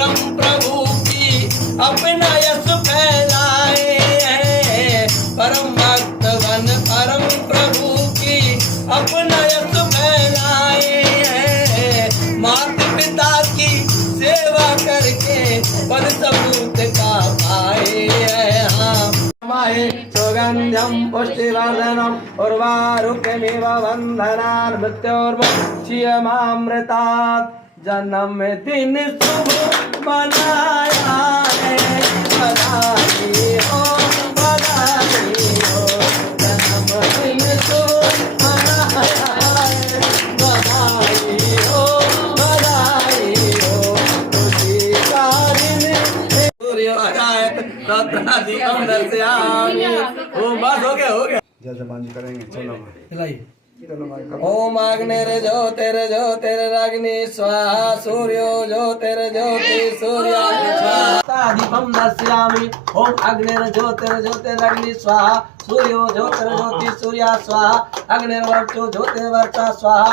परम प्रभु की अपना यश फैलाए हैं। परम भक्त बन परम प्रभु की अपना यश फैलाए हैं। माता पिता की सेवा करके पद सबूत का पाए हैं। सुगंध्यम पुष्टिवर्धनम उर्वारुकमिव बंधनान् मृत्योर्मुक्षीयमामृतात्। जन्म दिन शुभ मनाया है, बधाई हो जन्म दिन शुभ मनाया है, बधाई हो खुशी का दिन। सूर्योदय तत्रादिकं दर्शयामि। ओ बस हो गया जय जबान करेंगे। चलो चलाइए। ओम अग्निर्ज्योतिर्ज्योतिरग्नि स्वाहा सूर्यो ज्योतिर्ज्योति सूर्याग्नि स्वाहा दीपम दर्शयामि। ओम अग्निर्ज्योतिर्ज्योतिरग्नि स्वाहा सूर्यो ज्योतिर्ज्योति सूर्या स्वाहा अग्निर्वर्चो ज्योतिर्वर्चा स्वाहा।